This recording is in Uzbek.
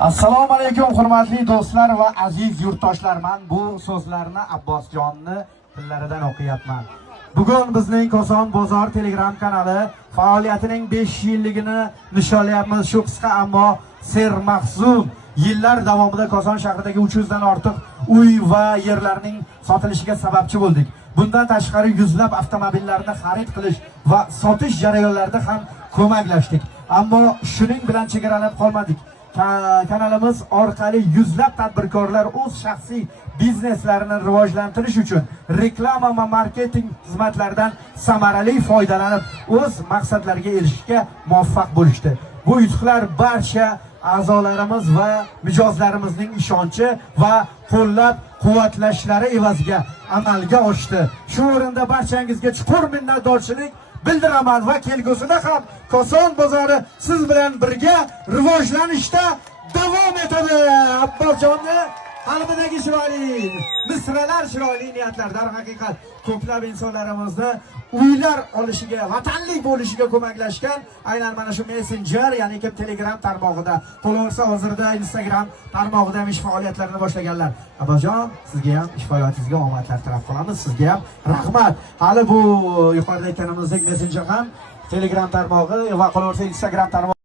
Assalomu alaykum hurmatli do'stlar va aziz yurtdoshlar. Men bu so'zlarni Abbosjonning tillaridan o'qiyapman. Bugun bizning Koson bozor Telegram kanali faoliyatining 5 yilligini nishonlayapmiz. Shu qisqa ammo sermahzun yillar davomida Koson shahridagi 300 dan ortiq uy va yerlarning sotilishiga sababchi bo'ldik. Bundan tashqari yuzlab avtomobillarni xarid qilish va sotish jarayonlarida ham ko'maklashdik. Ammo shuning bilan chegaralanib qolmadik. Kanalimiz orqali yuzlab tadbirkorlar o'z shaxsiy bizneslarini rivojlantirish uchun reklama va marketing xizmatlaridan samarali foydalanib o'z maqsadlariga erishishga muvaffaq bo'lishdi. Bu yutuqlar barcha a'zolarimiz va mijozlarimizning ishonchi va qo'llab-quvvatlashlari evaziga amalga oshdi. Shu o'rinda barchangizga chuqur minnatdorchilik bildiraman va kelgusida ham Koson bozori siz bilan birga rivojlanishda davom etadi. Abbosjonni qalbidagi chiroyli misralar, chiroyli niyatlar darhaqiqat ko'plab insonlarimizni uylar olishiga, vatanlik bo'lishiga ko'maklashgan aynan mana shu Messenger, ya'ni Telegram tarmog'ida. Qolaversa hozirda Instagram tarmog'ida ham ish faoliyatlarini boshlaganlar. Abbosjon, sizga ham ish faoliyatingizga omadlar tilab qolamiz. Sizga ham rahmat. Hali bu yuqorida aytganimizdek Messenger ham Telegram tarmog'i va qolaversa Instagram tarmog'i